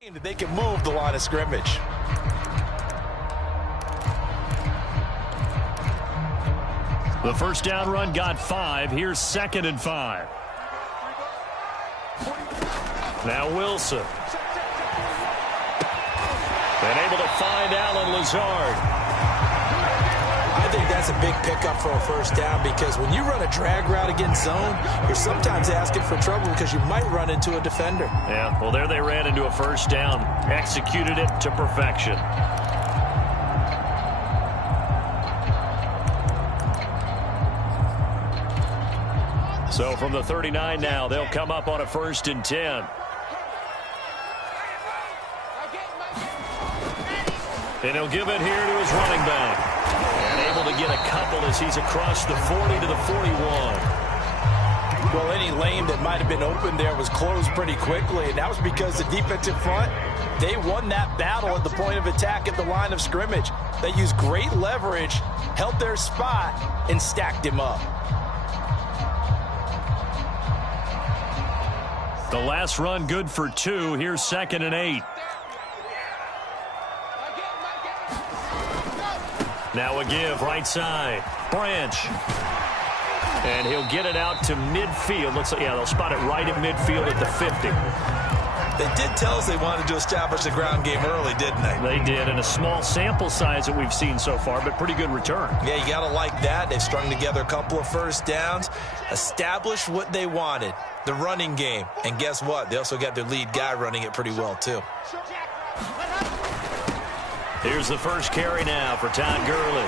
They can move the line of scrimmage. The first down run got 5. Here's 2nd and 5. Now Wilson. And able to find Allen Lazard. I think that's a big pickup for a first down because when you run a drag route against zone, you're sometimes asking for trouble because you might run into a defender. Yeah, well, there they ran into a first down. Executed it to perfection. So from the 39 now, they'll come up on a 1st and 10. And he'll give it here to his running back. And able to get a couple as he's across the 40 to the 41. Well, any lane that might have been open there was closed pretty quickly, and that was because the defensive front, they won that battle at the point of attack at the line of scrimmage. They used great leverage, held their spot, and stacked him up. The last run good for 2. Here's 2nd and 8. Now a give right side. Branch. And he'll get it out to midfield. Looks like, yeah, they'll spot it right at midfield at the 50. They did tell us they wanted to establish the ground game early, didn't they? They did, and a small sample size that we've seen so far, but pretty good return. Yeah, you got to like that. They've strung together a couple of first downs, established what they wanted, the running game. And guess what? They also got their lead guy running it pretty well, too. Here's the first carry now for Todd Gurley.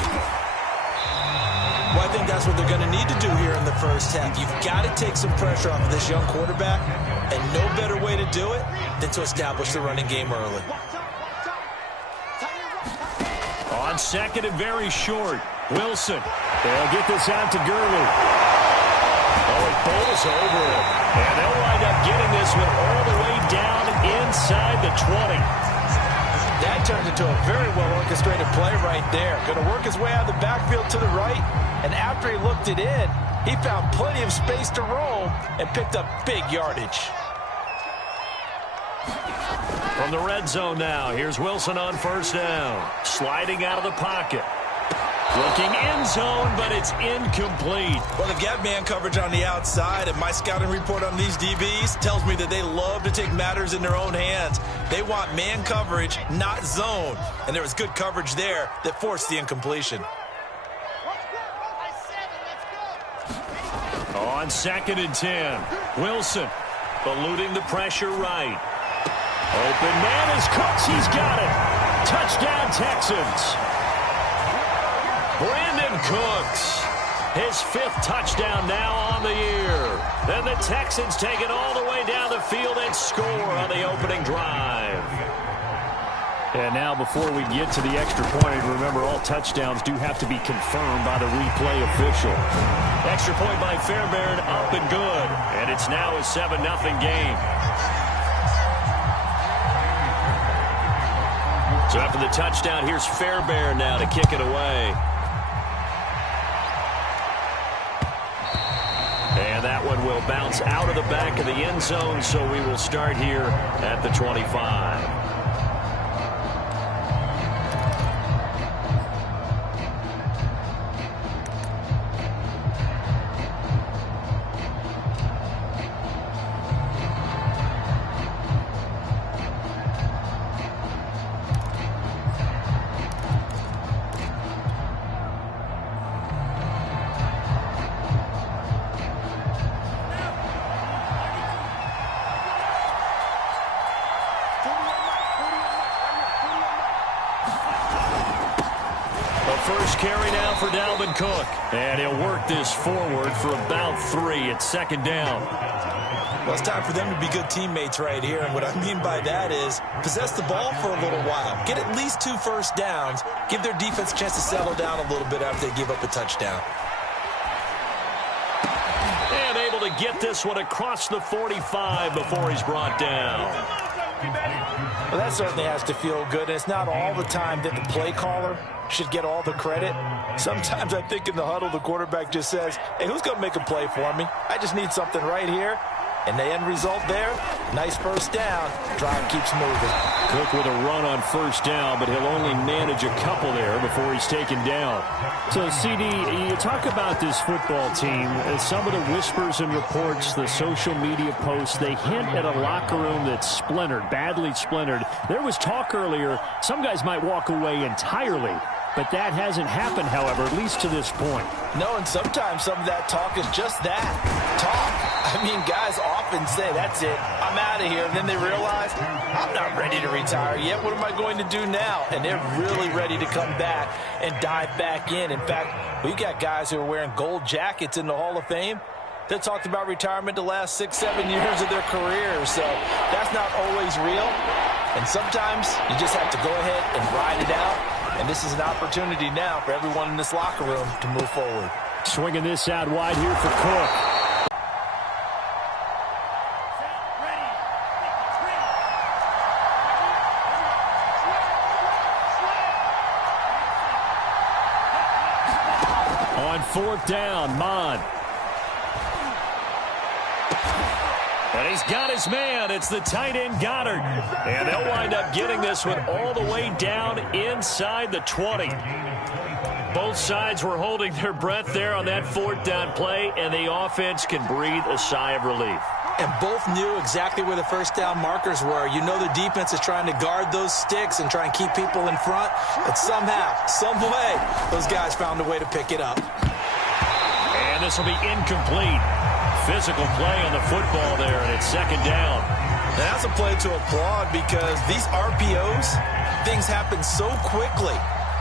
Well, I think that's what they're going to need to do here in the first half. You've got to take some pressure off of this young quarterback, and no better way to do it than to establish the running game early. On 2nd and very short, Wilson. They'll get this out to Gurley. Oh, it bowls over him. And they'll wind up getting this one all the way down inside the 20. That turned into a very well-orchestrated play right there. Going to work his way out of the backfield to the right, and after he looked it in, he found plenty of space to roam and picked up big yardage. From the red zone now, here's Wilson on first down. Sliding out of the pocket. Looking end zone, but it's incomplete. Well, they've got man coverage on the outside, and my scouting report on these DBs tells me that they love to take matters in their own hands. They want man coverage, not zone. And there was good coverage there that forced the incompletion. On 2nd and 10, Wilson eluding the pressure right. Open man is Cooks. He's got it. Touchdown, Texans. Brandon Cooks, his 5th touchdown now on the year. Then the Texans take it all the way down the field and score on the opening drive. And now before we get to the extra point, remember all touchdowns do have to be confirmed by the replay official. Extra point by Fairbairn up and good. And it's now a 7-0 game. So after the touchdown, here's Fairbairn now to kick it away. And that one will bounce out of the back of the end zone, so we will start here at the 25. First carry now for Dalvin Cook. And he'll work this forward for about 3 at 2nd down. Well, it's time for them to be good teammates right here. And what I mean by that is possess the ball for a little while. Get at least 2 first downs. Give their defense a chance to settle down a little bit after they give up a touchdown. And able to get this one across the 45 before he's brought down. Well, that certainly has to feel good. And it's not all the time that the play caller should get all the credit. Sometimes I think in the huddle, the quarterback just says, hey, who's going to make a play for me? I just need something right here. And the end result there, nice first down. Drive keeps moving. Cook with a run on first down, but he'll only manage a couple there before he's taken down. So, CD, you talk about this football team. Some of the whispers and reports, the social media posts, they hint at a locker room that's splintered, badly splintered. There was talk earlier, some guys might walk away entirely. But that hasn't happened, however, at least to this point. No, and sometimes some of that talk is just that, talk. I mean, guys often say, that's it, I'm out of here. And then they realize, I'm not ready to retire yet. What am I going to do now? And they're really ready to come back and dive back in. In fact, we got guys who are wearing gold jackets in the Hall of Fame that talked about retirement the last 6-7 years of their careers. So that's not always real. And sometimes you just have to go ahead and ride it out. And this is an opportunity now for everyone in this locker room to move forward. Swinging this out wide here for Cook. On fourth down, Mon. And he's got his man. It's the tight end, Goddard. And they'll wind up getting this one all the way down inside the 20. Both sides were holding their breath there on that fourth down play, and the offense can breathe a sigh of relief. And both knew exactly where the first down markers were. You know the defense is trying to guard those sticks and try and keep people in front. But somehow, some way, those guys found a way to pick it up. And this will be incomplete. Physical play on the football there, and it's second down. And that's a play to applaud because these RPOs, things happen so quickly.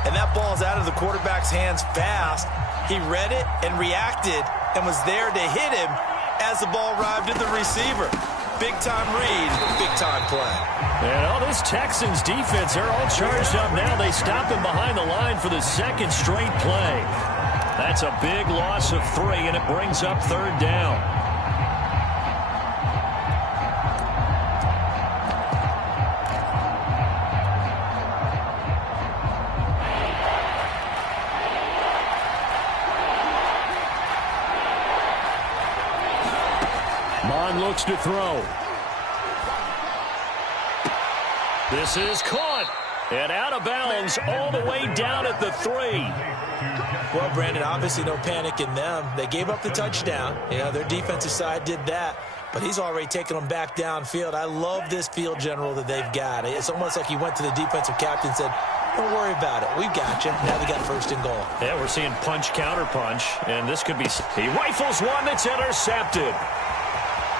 And that ball's out of the quarterback's hands fast. He read it and reacted and was there to hit him as the ball arrived at the receiver. Big-time read, big-time play. And all this Texans defense, they're all charged up now. They stop him behind the line for the second straight play. That's a big loss of 3, and it brings up third down. Mon looks to throw. This is caught. And out of bounds all the way down at the 3. Well, Brandon, obviously no panic in them. They gave up the touchdown. Yeah, their defensive side did that. But he's already taken them back downfield. I love this field general that they've got. It's almost like he went to the defensive captain and said, don't worry about it. We've got you. Now they got first and goal. Yeah, we're seeing punch, counter punch. And this could be... He rifles one that's intercepted.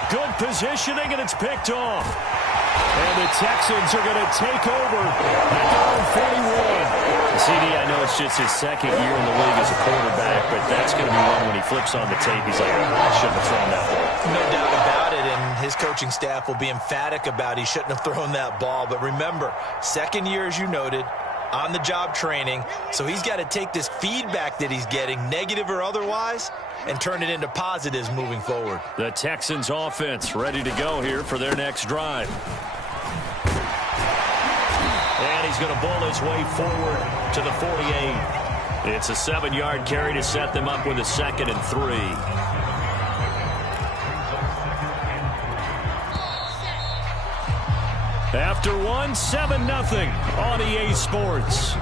Good positioning, and it's picked off. And the Texans are going to take over at their own 41. CD, I know it's just his second year in the league as a quarterback, but that's going to be one when he flips on the tape. He's like, I shouldn't have thrown that ball. No doubt about it, and his coaching staff will be emphatic about he shouldn't have thrown that ball. But remember, second year, as you noted, on-the-job training, so he's got to take this feedback that he's getting, negative or otherwise, and turn it into positives moving forward. The Texans offense ready to go here for their next drive. And he's going to bowl his way forward to the 48. It's a 7-yard carry to set them up with a 2nd and 3. After 1, 7-0 on EA Sports.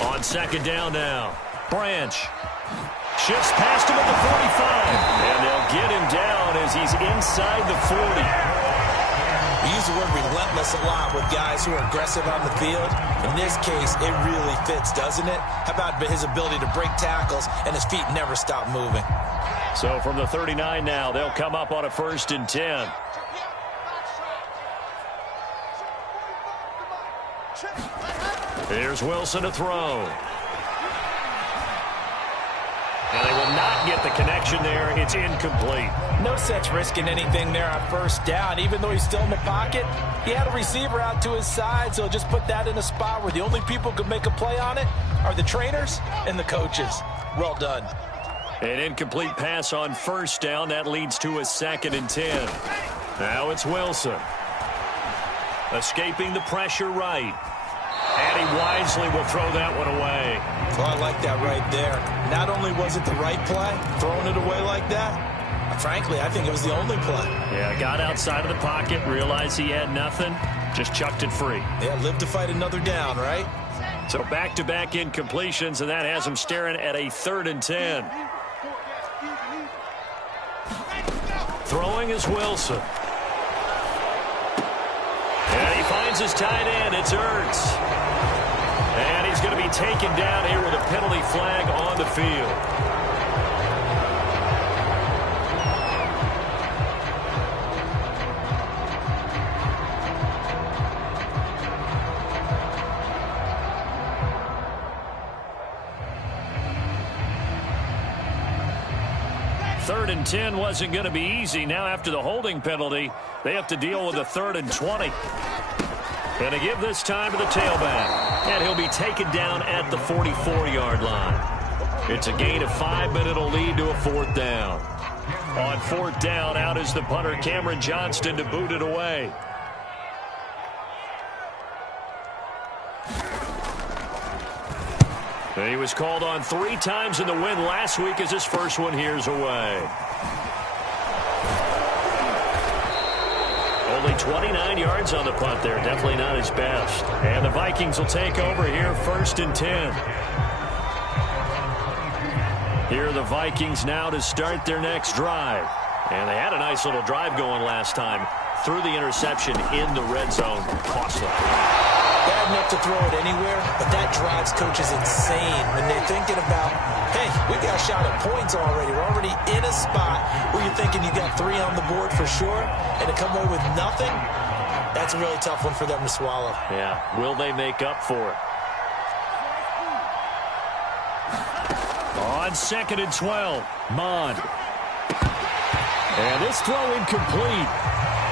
On second down now. Branch shifts past him at the 45. And they'll get him down as he's inside the 40. We use the word relentless a lot with guys who are aggressive on the field. In this case, it really fits, doesn't it? How about his ability to break tackles and his feet never stop moving? So from the 39 now, they'll come up on a 1st and 10. Here's Wilson to throw. And they will not get the connection there. It's incomplete. No sense risking anything there on first down. Even though he's still in the pocket, he had a receiver out to his side, so just put that in a spot where the only people who could make a play on it are the trainers and the coaches. Well done. An incomplete pass on first down. That leads to a 2nd and 10. Now it's Wilson. Escaping the pressure right. And he wisely will throw that one away. Well, I like that right there. Not only was it the right play, throwing it away like that, frankly, I think it was the only play. Yeah, got outside of the pocket, realized he had nothing, just chucked it free. Yeah, live to fight another down, right? So back-to-back incompletions, and that has him staring at a 3rd and 10. Throwing is Wilson. And he finds his tight end. It's Ertz. And he's going to be taken down here with a penalty flag on the field. Third and 10 wasn't going to be easy. Now after the holding penalty, they have to deal with a 3rd and 20. Going to give this time to the tailback. And he'll be taken down at the 44-yard line. It's a gain of 5, but it'll lead to a 4th down. On 4th down, out is the punter, Cameron Johnston, to boot it away. And he was called on 3 times in the win last week as his first one here's away. Only 29 yards on the punt there. Definitely not his best. And the Vikings will take over here, 1st and 10. Here are the Vikings now to start their next drive. And they had a nice little drive going last time. Threw the interception in the red zone. Cost them. Bad enough to throw it anywhere, but that drives coaches insane when they're thinking about, hey, we got a shot at points already. We're already in a spot where you're thinking you got 3 on the board for sure, and to come away with nothing, that's a really tough one for them to swallow. Yeah, will they make up for it? On 2nd and 12, Mond. And this throw incomplete.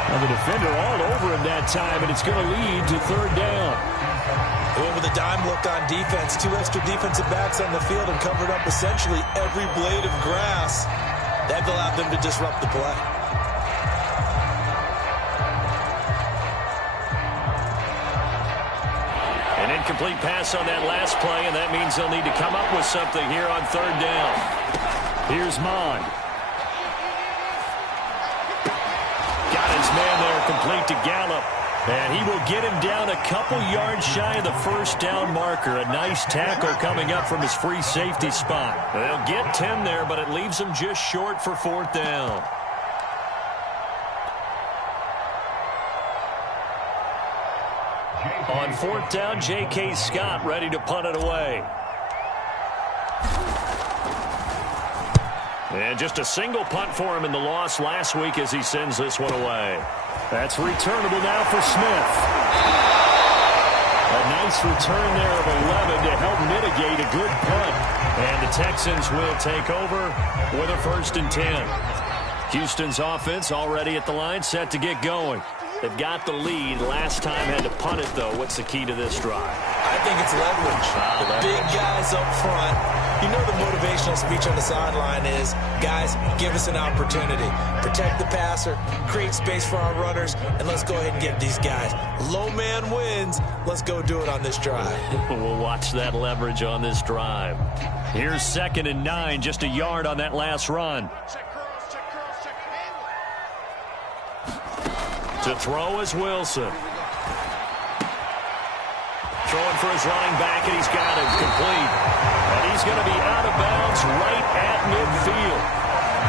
And the defender all over him that time, and it's going to lead to 3rd down. They went with a dime look on defense. 2 extra defensive backs on the field and covered up essentially every blade of grass. That allowed them to disrupt the play. An incomplete pass on that last play, and that means they'll need to come up with something here on 3rd down. Here's Mond. Got his man there, complete to Gallup. And he will get him down a couple yards shy of the 1st down marker. A nice tackle coming up from his free safety spot. They'll get 10 there, but it leaves them just short for 4th down. On 4th down, J.K. Scott ready to punt it away. And just a single punt for him in the loss last week as he sends this one away. That's returnable now for Smith. A nice return there of 11 to help mitigate a good punt. And the Texans will take over with a 1st and 10. Houston's offense already at the line, set to get going. They've got the lead. Last time had to punt it, though. What's the key to this drive? I think it's leverage. The big guys up front. You know the motivational speech on the sideline is, guys, give us an opportunity. Protect the passer, create space for our runners, and let's go ahead and get these guys. Low man wins. Let's go do it on this drive. We'll watch that leverage on this drive. Here's 2nd and 9, just a yard on that last run. To throw is Wilson. Throwing for his running back, and he's got it complete. And he's going to be out of bounds right at midfield.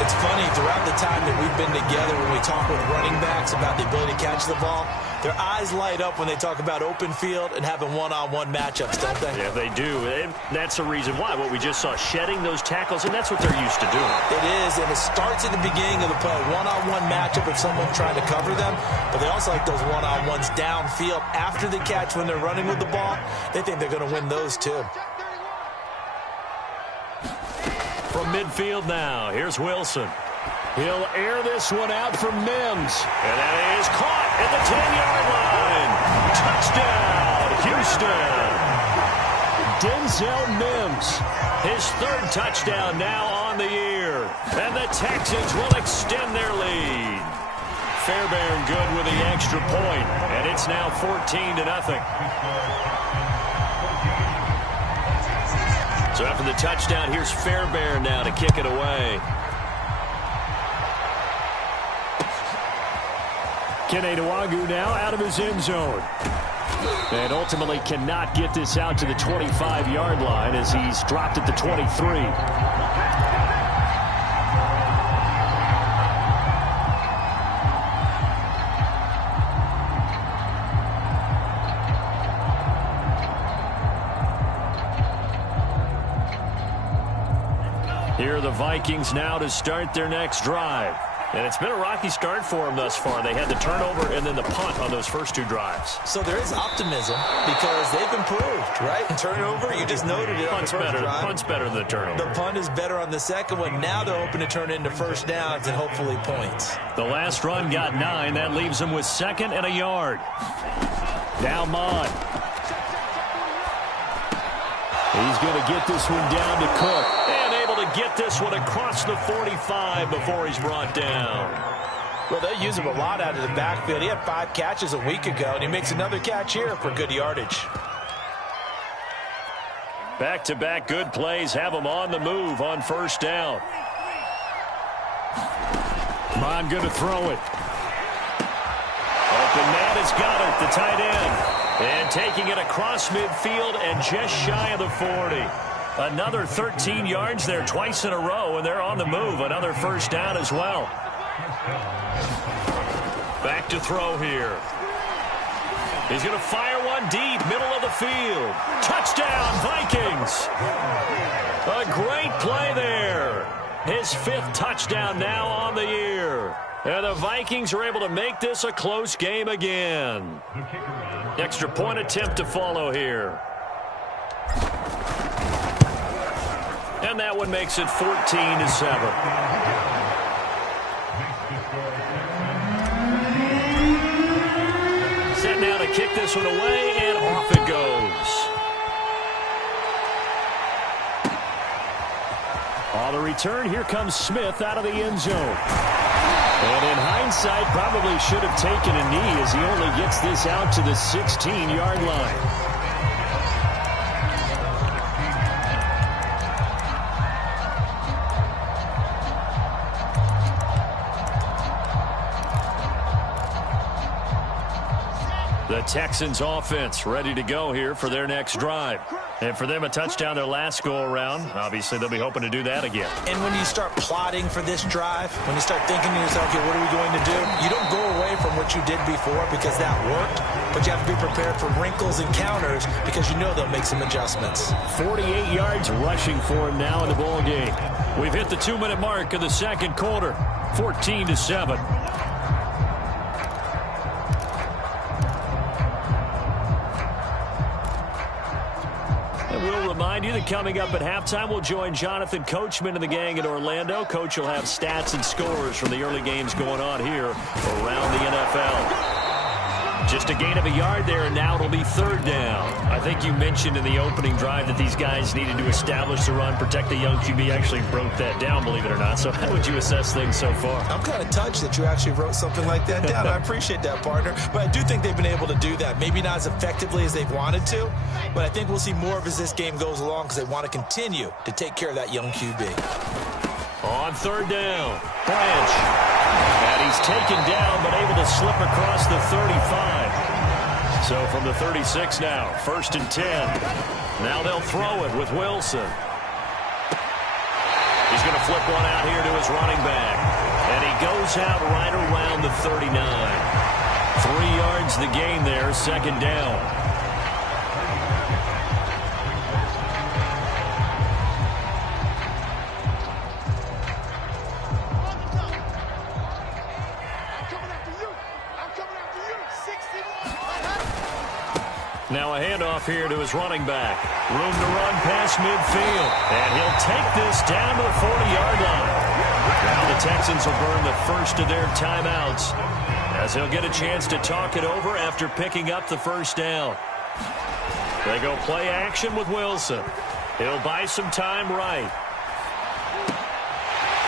It's funny, throughout the time that we've been together, when we talk with running backs about the ability to catch the ball, their eyes light up when they talk about open field and having one-on-one matchups, don't they? Yeah, they do. And that's the reason why. What we just saw, shedding those tackles, and that's what they're used to doing. It is, and it starts at the beginning of the play. One-on-one matchup if someone's trying to cover them, but they also like those one-on-ones downfield after the catch when they're running with the ball. They think they're going to win those too. From midfield now. Here's Wilson. He'll air this one out for Mims. And that is caught at the 10-yard line. Touchdown, Houston. Denzel Mims, his third touchdown now on the year. And the Texans will extend their lead. Fairbairn good with the extra point, and it's now 14-0. So after the touchdown, here's Fairbairn now to kick it away. Kene Nwangwu now out of his end zone. And ultimately cannot get this out to the 25-yard line as he's dropped at the 23. Here are the Vikings now to start their next drive. And it's been a rocky start for them thus far. They had the turnover and then the punt on those first two drives. So there is optimism because they've improved, right? Turnover, you just noted it. Punt's better than the turnover. The punt is better on the second one. Now they're hoping to turn into first downs and hopefully points. The last run got 9. That leaves them with 2nd and a yard. Now Mond. He's going to get this one down to Cook. And able to get this one across the 45 before he's brought down. Well, they use him a lot out of the backfield. He had 5 catches a week ago, and he makes another catch here for good yardage. Back-to-back good plays have him on the move on first down. Mond going to throw it. Open man has got it, the tight end. And taking it across midfield and just shy of the 40. Another 13 yards there twice in a row, and they're on the move. Another first down as well. Back to throw here. He's going to fire one deep, middle of the field. Touchdown, Vikings. A great play there. His 5th touchdown now on the year. And the Vikings are able to make this a close game again. Extra point attempt to follow here. And that one makes it 14-7. Set now to kick this one away, and off it goes. On the return, here comes Smith out of the end zone. And in hindsight, probably should have taken a knee as he only gets this out to the 16-yard line. The Texans offense ready to go here for their next drive. And for them, a touchdown their last go-around. Obviously, they'll be hoping to do that again. And when you start plotting for this drive, when you start thinking to yourself, okay, what are we going to do? You don't go away from what you did before because that worked, but you have to be prepared for wrinkles and counters because you know they'll make some adjustments. 48 yards rushing for him now in the ball game. We've hit the 2-minute mark of the second quarter, 14-7. Remind you that coming up at halftime, we'll join Jonathan Coachman and the gang in Orlando. Coach will have stats and scores from the early games going on here around the NFL. Just a gain of a yard there, and now it'll be third down. I think you mentioned in the opening drive that these guys needed to establish the run, protect the young QB. Actually broke that down, believe it or not. So how would you assess things so far? I'm kind of touched that you actually wrote something like that down. I appreciate that, partner. But I do think they've been able to do that. Maybe not as effectively as they've wanted to, but I think we'll see more of as this game goes along because they want to continue to take care of that young QB. On third down, Branch. And he's taken down but able to slip across the 35. So from the 36 now, 1st and 10. Now they'll throw it with Wilson. He's going to flip one out here to his running back. And he goes out right around the 39. 3 yards the gain there, 2nd down. Now a handoff here to his running back. Room to run past midfield. And he'll take this down to the 40-yard line. Now the Texans will burn the first of their timeouts, as he'll get a chance to talk it over after picking up the first down. They go play action with Wilson. He'll buy some time right.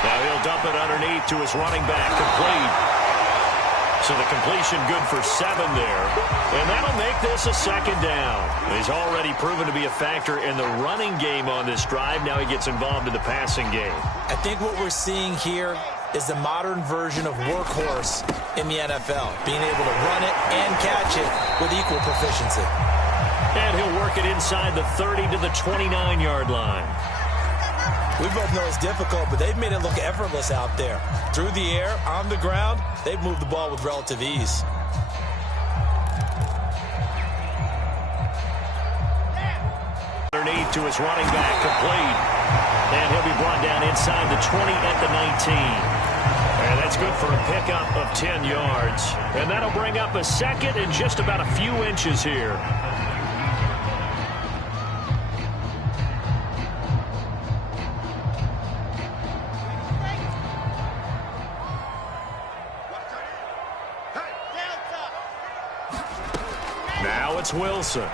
Now he'll dump it underneath to his running back, complete. So the completion good for 7 there. And that'll make this a second down. He's already proven to be a factor in the running game on this drive. Now he gets involved in the passing game. I think what we're seeing here is the modern version of workhorse in the NFL, being able to run it and catch it with equal proficiency. And he'll work it inside the 30 to the 29-yard line. We both know it's difficult, but they've made it look effortless out there. Through the air, on the ground, they've moved the ball with relative ease. Underneath to his running back, complete. And he'll be brought down inside the 20 at the 19. And that's good for a pickup of 10 yards. And that'll bring up a second and just about a few inches here. Now it's Wilson.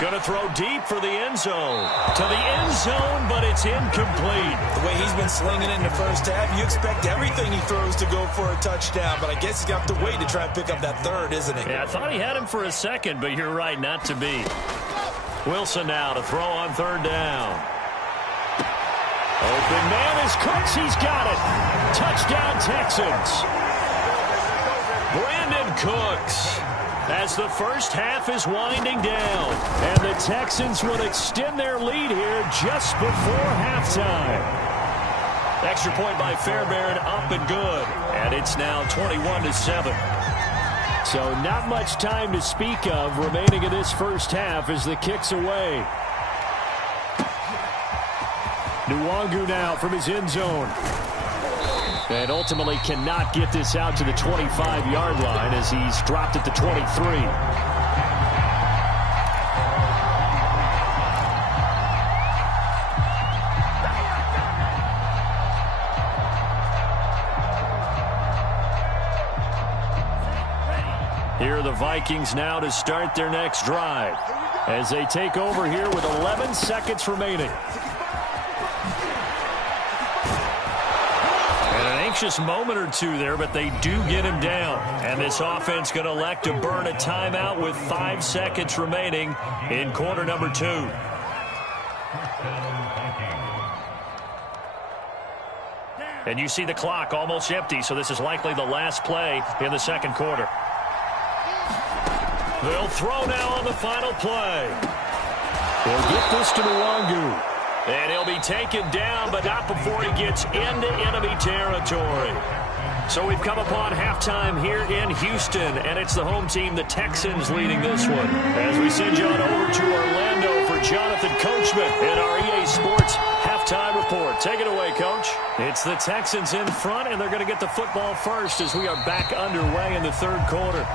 Going to throw deep for the end zone. To the end zone, but it's incomplete. The way he's been slinging it in the first half, you expect everything he throws to go for a touchdown, but I guess he's got to wait to try and pick up that third, isn't he? Yeah, I thought he had him for a second, but you're right, not to be. Wilson now to throw on third down. Open man is Cooks. He's got it. Touchdown, Texans. Brandon Cooks. As the first half is winding down. And the Texans will extend their lead here just before halftime. Extra point by Fairbairn, up and good. And it's now 21-7. So not much time to speak of remaining in this first half as the kick's away. Nwangu now from his end zone. And ultimately cannot get this out to the 25-yard line as he's dropped at the 23. Here are the Vikings now to start their next drive as they take over here with 11 seconds remaining. Anxious moment or two there, but they do get him down. And this offense going to elect to burn a timeout with 5 seconds remaining in quarter number 2. And you see the clock almost empty, so this is likely the last play in the second quarter. They'll throw now on the final play. They'll get this to Nwangu. And he'll be taken down, but not before he gets into enemy territory. So we've come upon halftime here in Houston, and it's the home team, the Texans, leading this one. As we send you on over to Orlando for Jonathan Coachman in our EA Sports halftime report. Take it away, Coach. It's the Texans in front, and they're going to get the football first as we are back underway in the third quarter.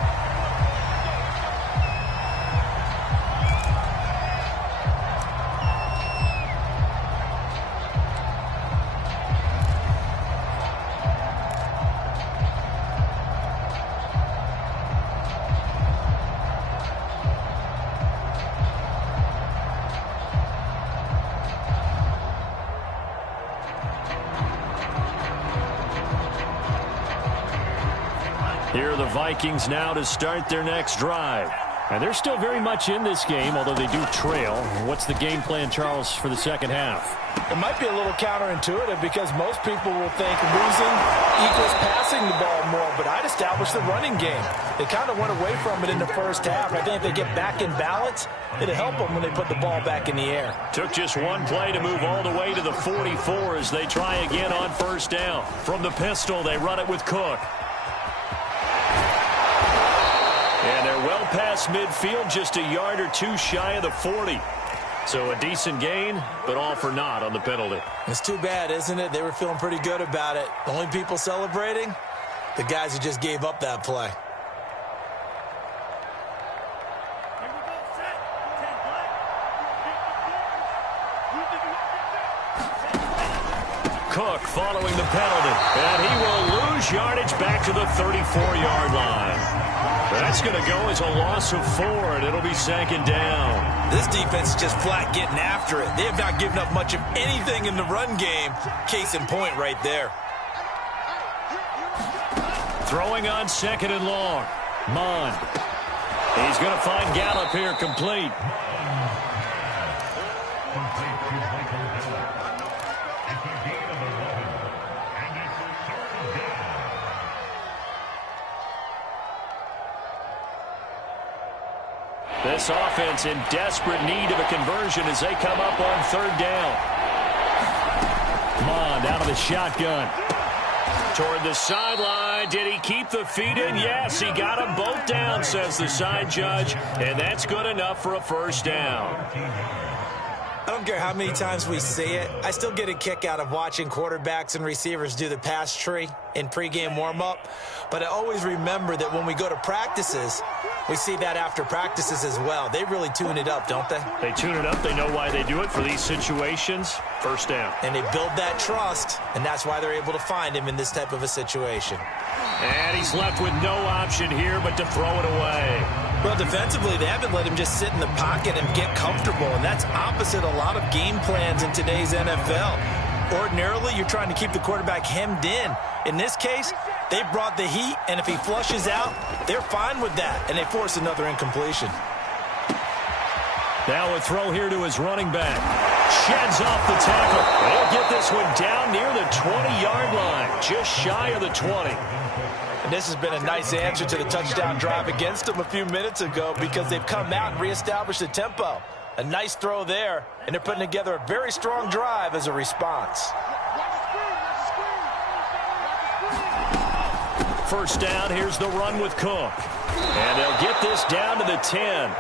Here are the Vikings now to start their next drive. And they're still very much in this game, although they do trail. What's the game plan, Charles, for the second half? It might be a little counterintuitive because most people will think losing equals passing the ball more, but I'd establish the running game. They kind of went away from it in the first half. I think if they get back in balance, it'll help them when they put the ball back in the air. Took just one play to move all the way to the 44 as they try again on first down. From the pistol, they run it with Cook. And they're well past midfield, just a yard or two shy of the 40. So a decent gain, but all for naught on the penalty. It's too bad, isn't it? They were feeling pretty good about it. The only people celebrating, the guys who just gave up that play. Cook following the penalty. And he will lose yardage back to the 34-yard line. That's going to go as a loss of 4, and it'll be second down. This defense is just flat getting after it. They have not given up much of anything in the run game. Case in point right there. Throwing on second and long. Mond. He's going to find Gallup here complete. This offense in desperate need of a conversion as they come up on third down. Mond out of the shotgun. Toward the sideline. Did he keep the feet in? Yes, he got them both down, says the side judge. And that's good enough for a first down. I don't care how many times we see it. I still get a kick out of watching quarterbacks and receivers do the pass tree in pregame warm-up. But I always remember that when we go to practices, we see that after practices as well. They really tune it up, don't they? They tune it up. They know why they do it for these situations. First down. And they build that trust, and that's why they're able to find him in this type of a situation. And he's left with no option here but to throw it away. Well, defensively, they haven't let him just sit in the pocket and get comfortable, and that's opposite a lot of game plans in today's NFL. Ordinarily, you're trying to keep the quarterback hemmed in. In this case, they brought the heat, and if he flushes out, they're fine with that, and they force another incompletion. Now a throw here to his running back. Sheds off the tackle. They'll get this one down near the 20-yard line, just shy of the 20. And this has been a nice answer to the touchdown drive against them a few minutes ago because they've come out and reestablished the tempo. A nice throw there, and they're putting together a very strong drive as a response. First down, here's the run with Cook. And they'll get this down to the 10.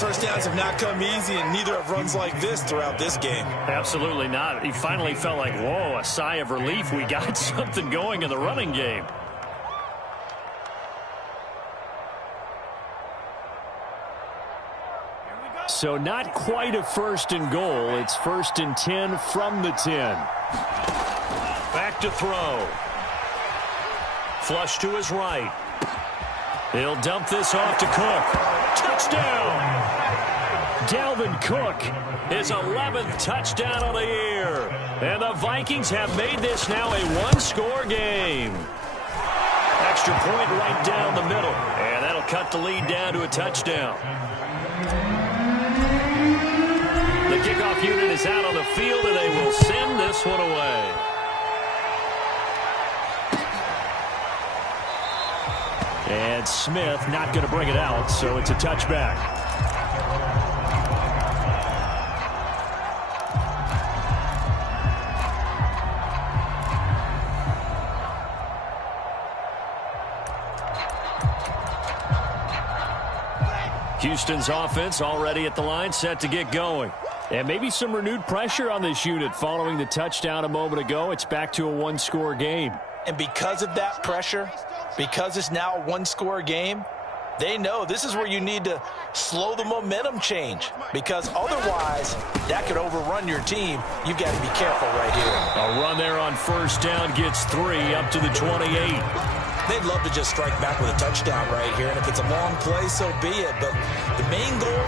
First downs have not come easy, and neither have runs like this throughout this game. Absolutely not. He finally felt like, whoa, a sigh of relief. We got something going in the running game. So not quite a first and goal. It's first and 10 from the 10. Back to throw. Flush to his right. He'll dump this off to Cook. Touchdown! Dalvin Cook, his 11th touchdown of the year. And the Vikings have made this now a one-score game. Extra point right down the middle. And that'll cut the lead down to a touchdown. The kickoff unit is out on the field, and they will send this one away. And Smith not going to bring it out, so it's a touchback. Houston's offense already at the line, set to get going. And maybe some renewed pressure on this unit following the touchdown a moment ago. It's back to a one-score game. And because of that pressure, because it's now a one-score game, they know this is where you need to slow the momentum change, because otherwise that could overrun your team. You've got to be careful right here. A run there on first down gets 3 up to the 28. They'd love to just strike back with a touchdown right here, and if it's a long play, so be it. But the main goal,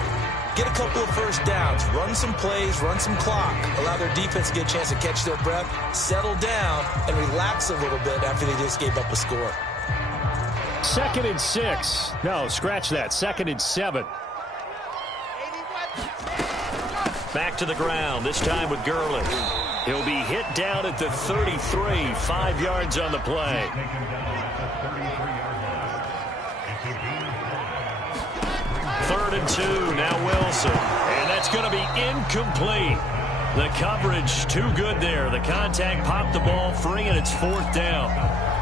get a couple of first downs, run some plays, run some clock, allow their defense to get a chance to catch their breath, settle down, and relax a little bit after they just gave up a score. 2nd and 6. No, scratch that. 2nd and 7. Back to the ground, this time with Gurley. He'll be hit down at the 33, 5 yards on the play. Third and 2, now Wilson. And that's going to be incomplete. The coverage too good there. The contact popped the ball free, and it's 4th down.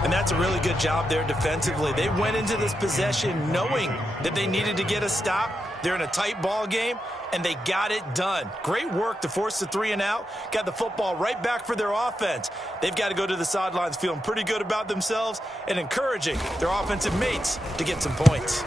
And that's a really good job there defensively. They went into this possession knowing that they needed to get a stop. They're in a tight ball game, and they got it done. Great work to force the 3 and out. Got the football right back for their offense. They've got to go to the sidelines feeling pretty good about themselves and encouraging their offensive mates to get some points.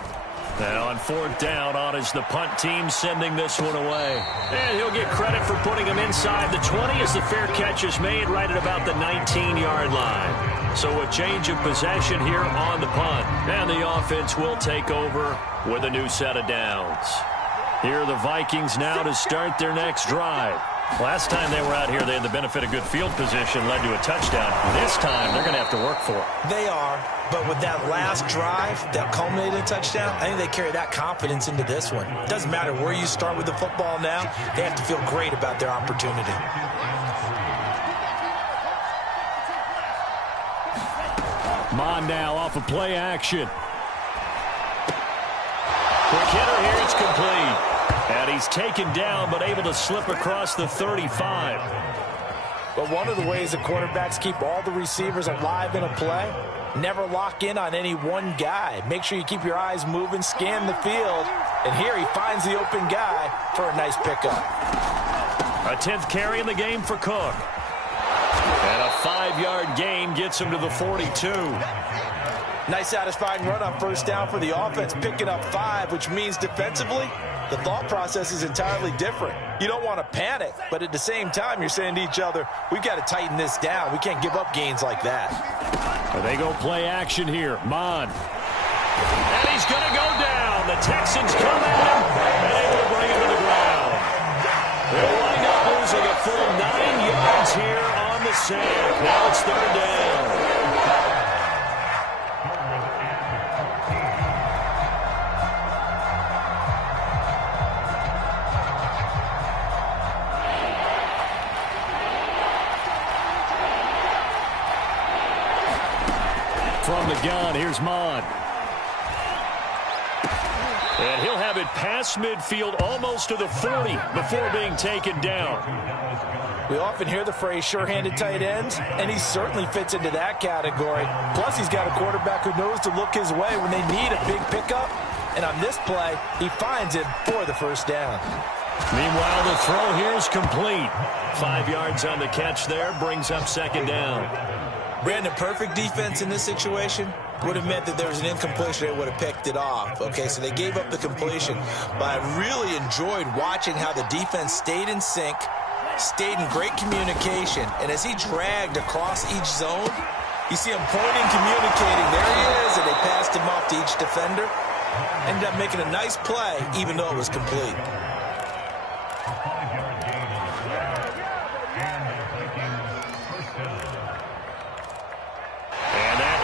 Now on 4th down, on is the punt team sending this one away. And he'll get credit for putting him inside the 20 as the fair catch is made right at about the 19-yard line. So a change of possession here on the punt. And the offense will take over with a new set of downs. Here are the Vikings now to start their next drive. Last time they were out here, they had the benefit of good field position, led to a touchdown. This time, they're going to have to work for it. They are, but with that last drive that culminated in a touchdown, I think they carry that confidence into this one. It doesn't matter where you start with the football now. They have to feel great about their opportunity. Mon now off of play action. Quick hitter here, it's complete. And he's taken down, but able to slip across the 35. But one of the ways the quarterbacks keep all the receivers alive in a play, never lock in on any one guy. Make sure you keep your eyes moving, scan the field. And here he finds the open guy for a nice pickup. A 10th carry in the game for Cook. And a 5-yard gain gets him to the 42. Nice satisfying run on 1st down for the offense, picking up 5, which means defensively, the thought process is entirely different. You don't want to panic, but at the same time, you're saying to each other, we've got to tighten this down. We can't give up gains like that. They go play action here. Mon. And he's going to go down. The Texans come at him and able to bring him to the ground. They'll wind up losing a full 9 yards here on the sack. Now it's 3rd down. From the gun, here's Mon. And he'll have it past midfield almost to the 40 before being taken down. We often hear the phrase sure-handed tight ends, and he certainly fits into that category. Plus, he's got a quarterback who knows to look his way when they need a big pickup. And on this play, he finds it for the 1st down. Meanwhile, the throw here is complete. 5 yards on the catch there, brings up 2nd down. Brandon, perfect defense in this situation would have meant that there was an incompletion. They would have picked it off. Okay, so they gave up the completion. But I really enjoyed watching how the defense stayed in sync, stayed in great communication. And as he dragged across each zone, you see him pointing, communicating. There he is, and they passed him off to each defender. Ended up making a nice play, even though it was complete.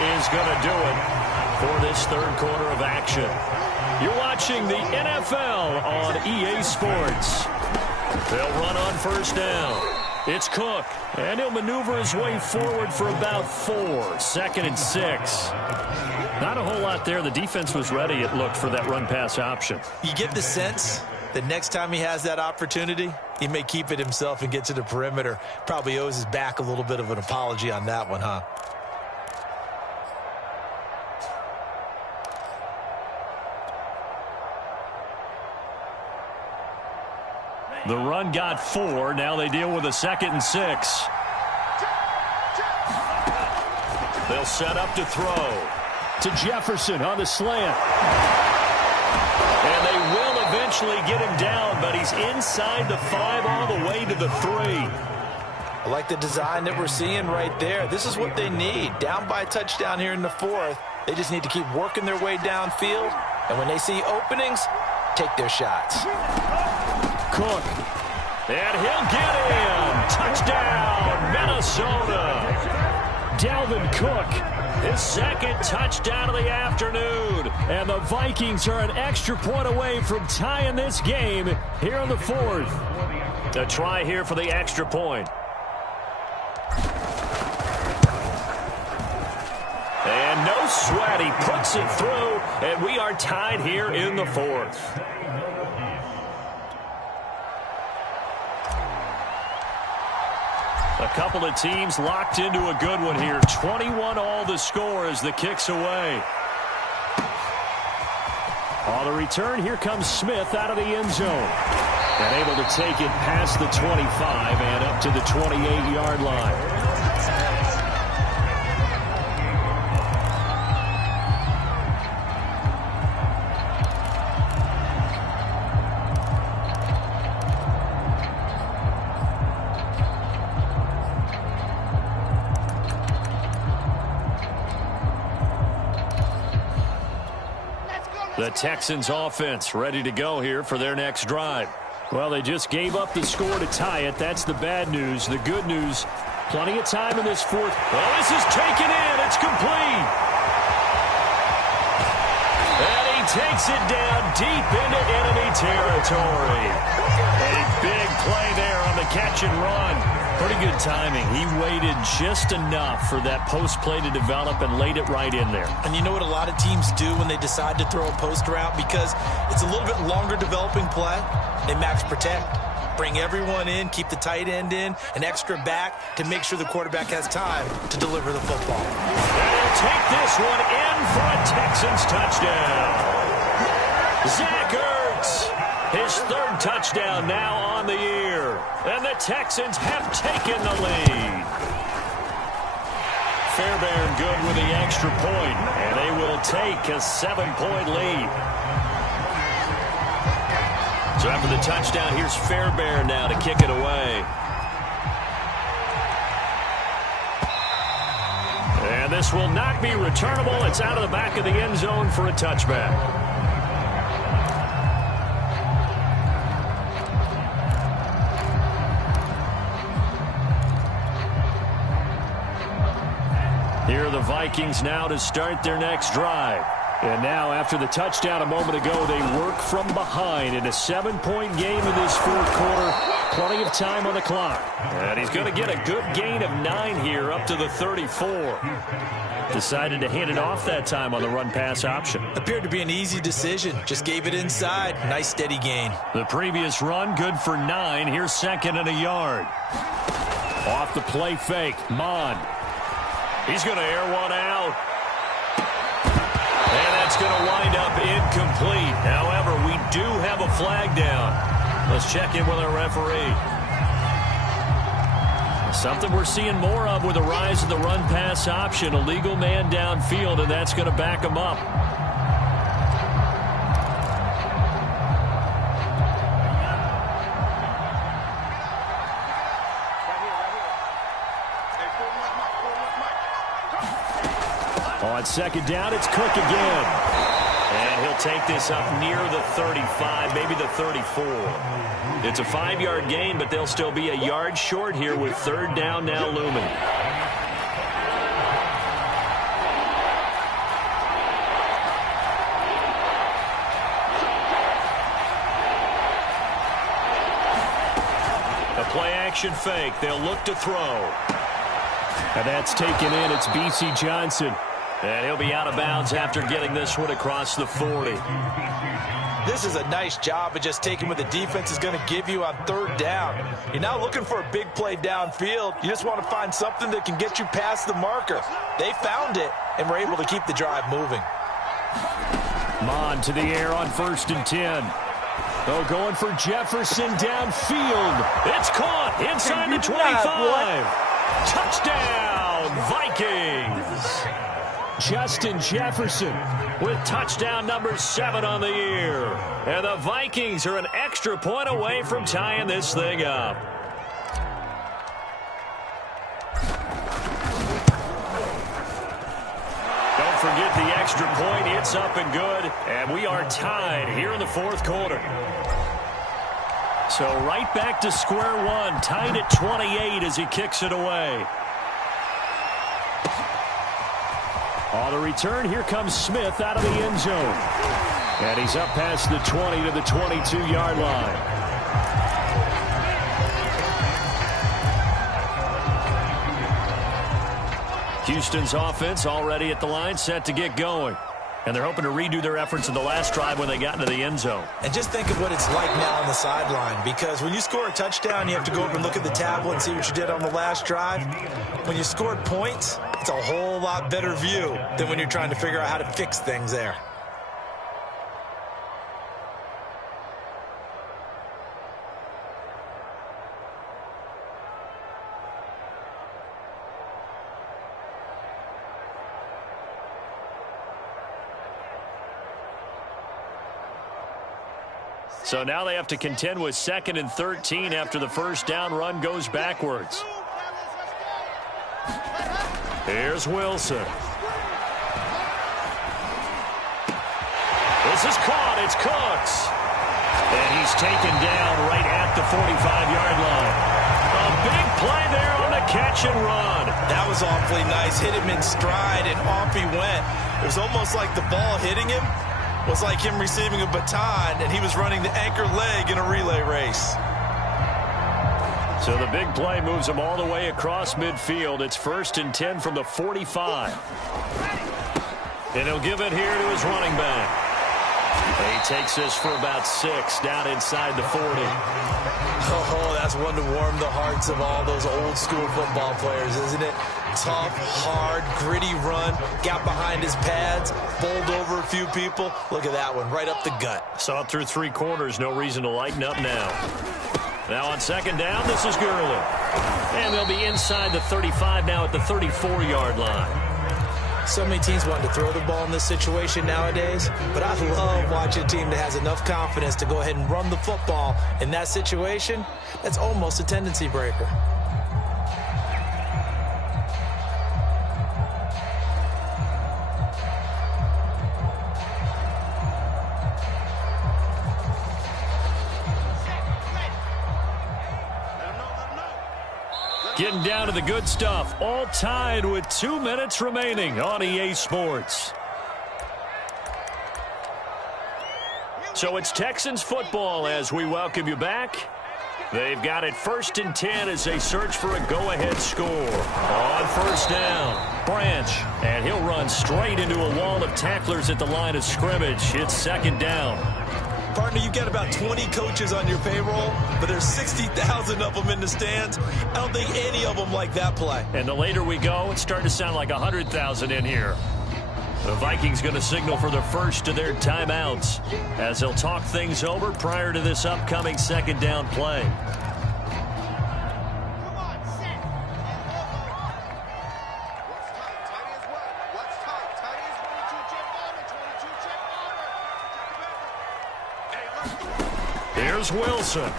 Is going to do it for this 3rd quarter of action. You're watching the NFL on EA Sports. They'll run on 1st down. It's Cook, and he'll maneuver his way forward for about 4. 2nd and 6. Not a whole lot there. The defense was ready, it looked, for that run-pass option. You get the sense that next time he has that opportunity, he may keep it himself and get to the perimeter. Probably owes his back a little bit of an apology on that one, huh? The run got 4. Now they deal with a 2nd and 6. They'll set up to throw. To Jefferson on the slant. And they will eventually get him down, but he's inside the 5 all the way to the 3. I like the design that we're seeing right there. This is what they need. Down by a touchdown here in the 4th. They just need to keep working their way downfield. And when they see openings, take their shots. Cook. And he'll get in. Touchdown, Minnesota. Dalvin Cook. His 2nd touchdown of the afternoon. And the Vikings are an extra point away from tying this game here in the 4th. A try here for the extra point. And no sweat. He puts it through, and we are tied here in the 4th. A couple of teams locked into a good one here. 21 all the score as the kick's away. On the return, here comes Smith out of the end zone. And able to take it past the 25 and up to the 28-yard line. The Texans offense ready to go here for their next drive. Well, they just gave up the score to tie it. That's the bad news. The good news, plenty of time in this fourth. Well, this is taken in. It's complete. And he takes it down deep into enemy territory. A big play there on the catch and run. Pretty good timing. He waited just enough for that post play to develop and laid it right in there. And you know what a lot of teams do when they decide to throw a post route? Because it's a little bit longer developing play. They max protect. Bring everyone in, keep the tight end in, an extra back to make sure the quarterback has time to deliver the football. And he'll take this one in for a Texans touchdown. Zach Ertz, his third touchdown now on the year. And the Texans have taken the lead. Fairbairn good with the extra point, and they will take a 7-point lead. So after the touchdown, here's Fairbairn now to kick it away. And this will not be returnable. It's out of the back of the end zone for a touchback. Here are the Vikings now to start their next drive. And now, after the touchdown a moment ago, they work from behind in a 7-point game in this fourth quarter. Plenty of time on the clock. And he's going to get a good gain of 9 here up to the 34. Decided to hand it off that time on the run-pass option. Appeared to be an easy decision. Just gave it inside. Nice steady gain. The previous run, good for 9. Here's second and a yard. Off the play fake, Mond. He's going to air one out. And that's going to wind up incomplete. However, we do have a flag down. Let's check in with our referee. Something we're seeing more of with the rise of the run-pass option. A legal man downfield, and that's going to back him up. On second down, it's Cook again. And he'll take this up near the 35, maybe the 34. It's a 5-yard gain, but they'll still be a yard short here with third down now looming. A play-action fake. They'll look to throw. And that's taken in. It's B.C. Johnson. And he'll be out of bounds after getting this one across the 40. This is a nice job of just taking what the defense is going to give you on third down. You're not looking for a big play downfield. You just want to find something that can get you past the marker. They found it and were able to keep the drive moving. Mond to the air on 1st and 10. Oh, going for Jefferson downfield. It's caught inside the 25. Touchdown, Vikings. Justin Jefferson with touchdown number 7 on the year. And the Vikings are an extra point away from tying this thing up. Don't forget the extra point. It's up and good. And we are tied here in the fourth quarter. So right back to square one. Tied at 28 as he kicks it away. On the return, here comes Smith out of the end zone. And he's up past the 20 to the 22-yard line. Houston's offense already at the line, set to get going. And they're hoping to redo their efforts in the last drive when they got into the end zone. And just think of what it's like now on the sideline, because when you score a touchdown, you have to go up and look at the tablet and see what you did on the last drive. When you scored points, it's a whole lot better view than when you're trying to figure out how to fix things there. So now they have to contend with 2nd and 13 after the first down run goes backwards. Here's Wilson. This is caught. It's Cooks. And he's taken down right at the 45-yard line. A big play there on the catch and run. That was awfully nice. Hit him in stride, and off he went. It was almost like the ball hitting him was like him receiving a baton, and he was running the anchor leg in a relay race. So the big play moves him all the way across midfield. It's 1st and 10 from the 45. And he'll give it here to his running back. He takes this for about 6 down inside the 40. Oh, that's one to warm the hearts of all those old school football players, isn't it? Tough, hard, gritty run. Got behind his pads, bowled over a few people. Look at that one, right up the gut. Saw it through 3 quarters. No reason to lighten up now. Now on 2nd down, this is Gurley. And they'll be inside the 35 now at the 34-yard line. So many teams want to throw the ball in this situation nowadays, but I love watching a team that has enough confidence to go ahead and run the football in that situation. That's almost a tendency breaker. Getting down to the good stuff. All tied with 2 minutes remaining on EA Sports. So it's Texans football as we welcome you back. They've got it 1st and 10 as they search for a go-ahead score. On 1st down, Branch. And he'll run straight into a wall of tacklers at the line of scrimmage. It's 2nd down. Partner, you've got about 20 coaches on your payroll, but there's 60,000 of them in the stands. I don't think any of them like that play. And the later we go, it's starting to sound like 100,000 in here. The Vikings going to signal for the first of their timeouts as they'll talk things over prior to this upcoming 2nd down play. Here's Wilson. And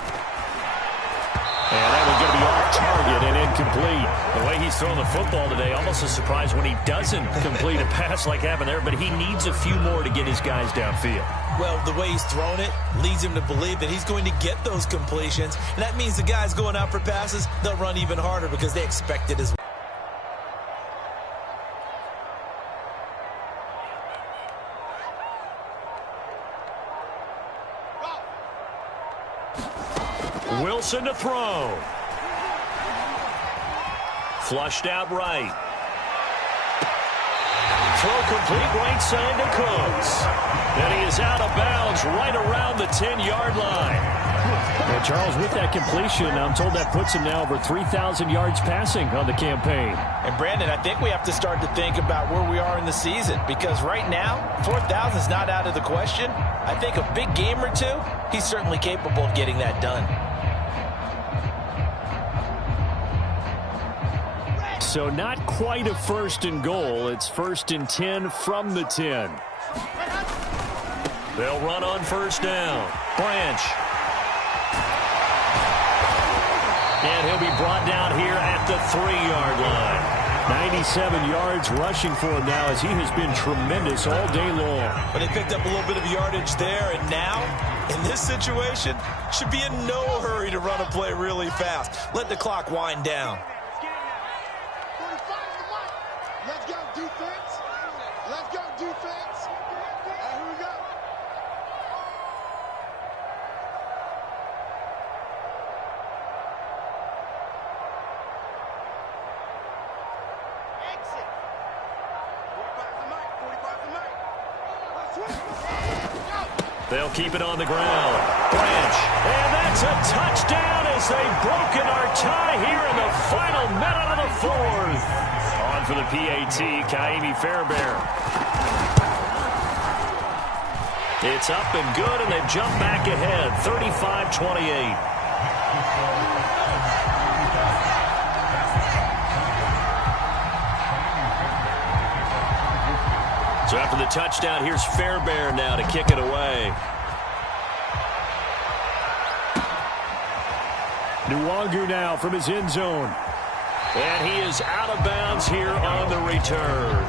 that one's going to be off target and incomplete. The way he's throwing the football today, almost a surprise when he doesn't complete a pass like happened there, but he needs a few more to get his guys downfield. Well, the way he's thrown it leads him to believe that he's going to get those completions, and that means the guys going out for passes, they'll run even harder because they expect it as well. Wilson to throw. Flushed out right. Throw complete right side to Cooks. And he is out of bounds right around the 10-yard line. Well, Charles, with that completion, I'm told that puts him now over 3,000 yards passing on the campaign. And, Brandon, I think we have to start to think about where we are in the season because right now, 4,000 is not out of the question. I think a big game or two, he's certainly capable of getting that done. So not quite a 1st and goal. It's 1st and 10 from the 10. They'll run on 1st down. Branch. And he'll be brought down here at the 3-yard line. 97 yards rushing for him now as he has been tremendous all day long. But they picked up a little bit of yardage there, and now, in this situation, should be in no hurry to run a play really fast. Let the clock wind down. Let's go, defense. Let's go, defense. And here we go. Exit. 45 the mic. They'll keep it on the ground. Branch. And that's a touchdown as they've broken our tie here in the final minute of the 4th. On for the PAT, Kaimi Fairbairn. It's up and good, and they've jumped back ahead, 35-28. So after the touchdown, here's Fairbairn now to kick it away. Nwangu now from his end zone. And he is out of bounds here on the return.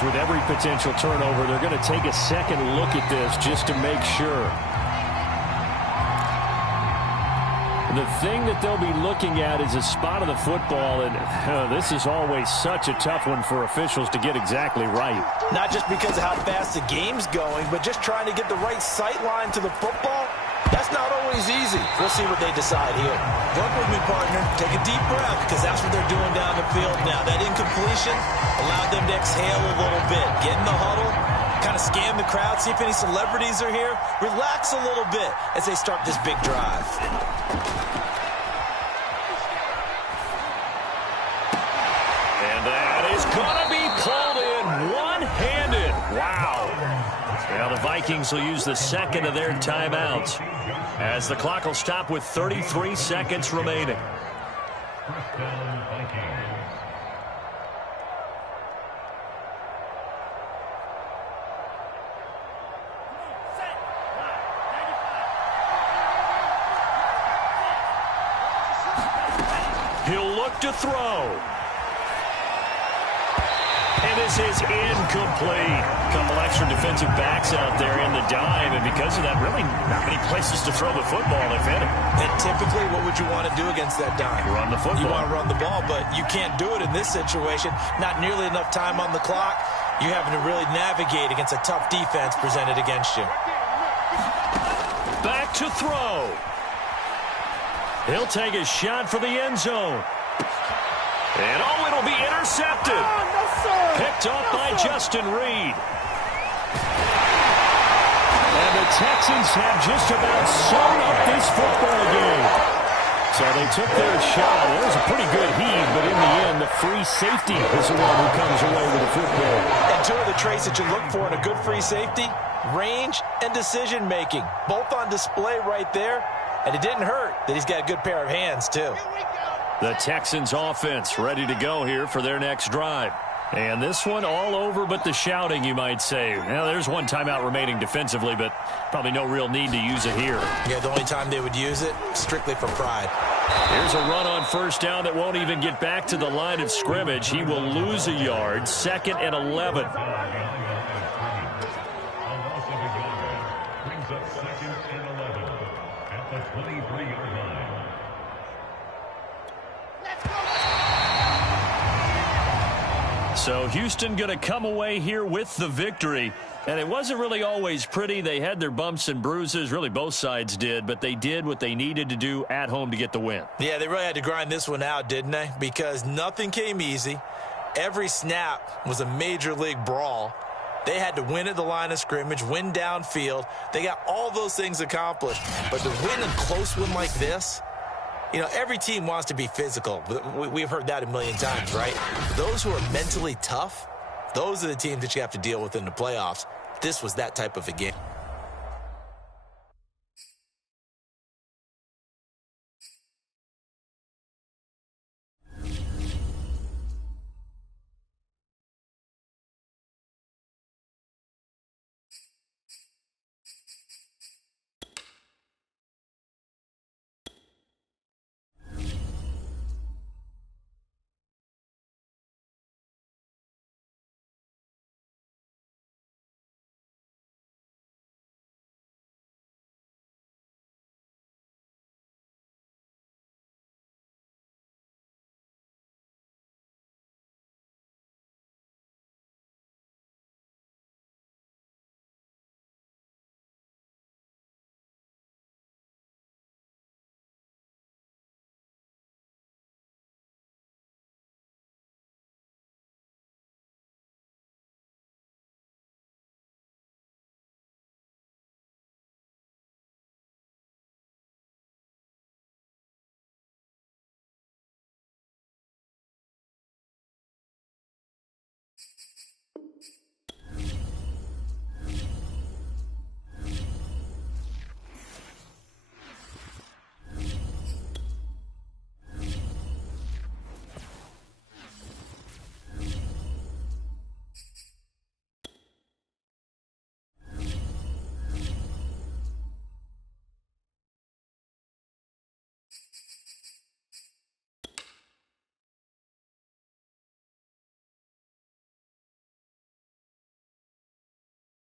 As with every potential turnover, they're going to take a second look at this just to make sure. The thing that they'll be looking at is a spot of the football, and this is always such a tough one for officials to get exactly right. Not just because of how fast the game's going, but just trying to get the right sight line to the football. That's not always easy. We'll see what they decide here. Work with me, partner. Take a deep breath, because that's what they're doing down the field now. That incompletion allowed them to exhale a little bit. Get in the huddle, kind of scan the crowd, see if any celebrities are here. Relax a little bit as they start this big drive. And that is going to be pulled in one-handed. Wow. Now the Vikings will use the second of their timeouts as the clock will stop with 33 seconds remaining. First down, Vikings. He'll look to throw. And this is incomplete. A couple extra defensive backs out there in the dime, and because of that, really not many places to throw the football, if any. And typically, what would you want to do against that dime? Run the football. You want to run the ball, but you can't do it in this situation. Not nearly enough time on the clock. You're having to really navigate against a tough defense presented against you. Back to throw. He'll take a shot for the end zone. And it'll be intercepted. Picked off by Justin Reed. And the Texans have just about sewn up this football game. So they took their shot. It was a pretty good heave, but in the end, the free safety is the one who comes away with the football. And two of the traits that you look for in a good free safety, range and decision-making. Both on display right there. And it didn't hurt that he's got a good pair of hands, too. The Texans offense ready to go here for their next drive. And this one all over but the shouting, you might say. Now, there's one timeout remaining defensively, but probably no real need to use it here. Yeah, the only time they would use it, strictly for pride. Here's a run on first down that won't even get back to the line of scrimmage. He will lose a yard, 2nd and 11. Brings up 2nd and 11 at the 23-yard line. So Houston going to come away here with the victory. And it wasn't really always pretty. They had their bumps and bruises. Really, both sides did. But they did what they needed to do at home to get the win. Yeah, they really had to grind this one out, didn't they? Because nothing came easy. Every snap was a major league brawl. They had to win at the line of scrimmage, win downfield. They got all those things accomplished. But to win a close one like this, you know, every team wants to be physical. We've heard that a million times, right? Those who are mentally tough, those are the teams that you have to deal with in the playoffs. This was that type of a game.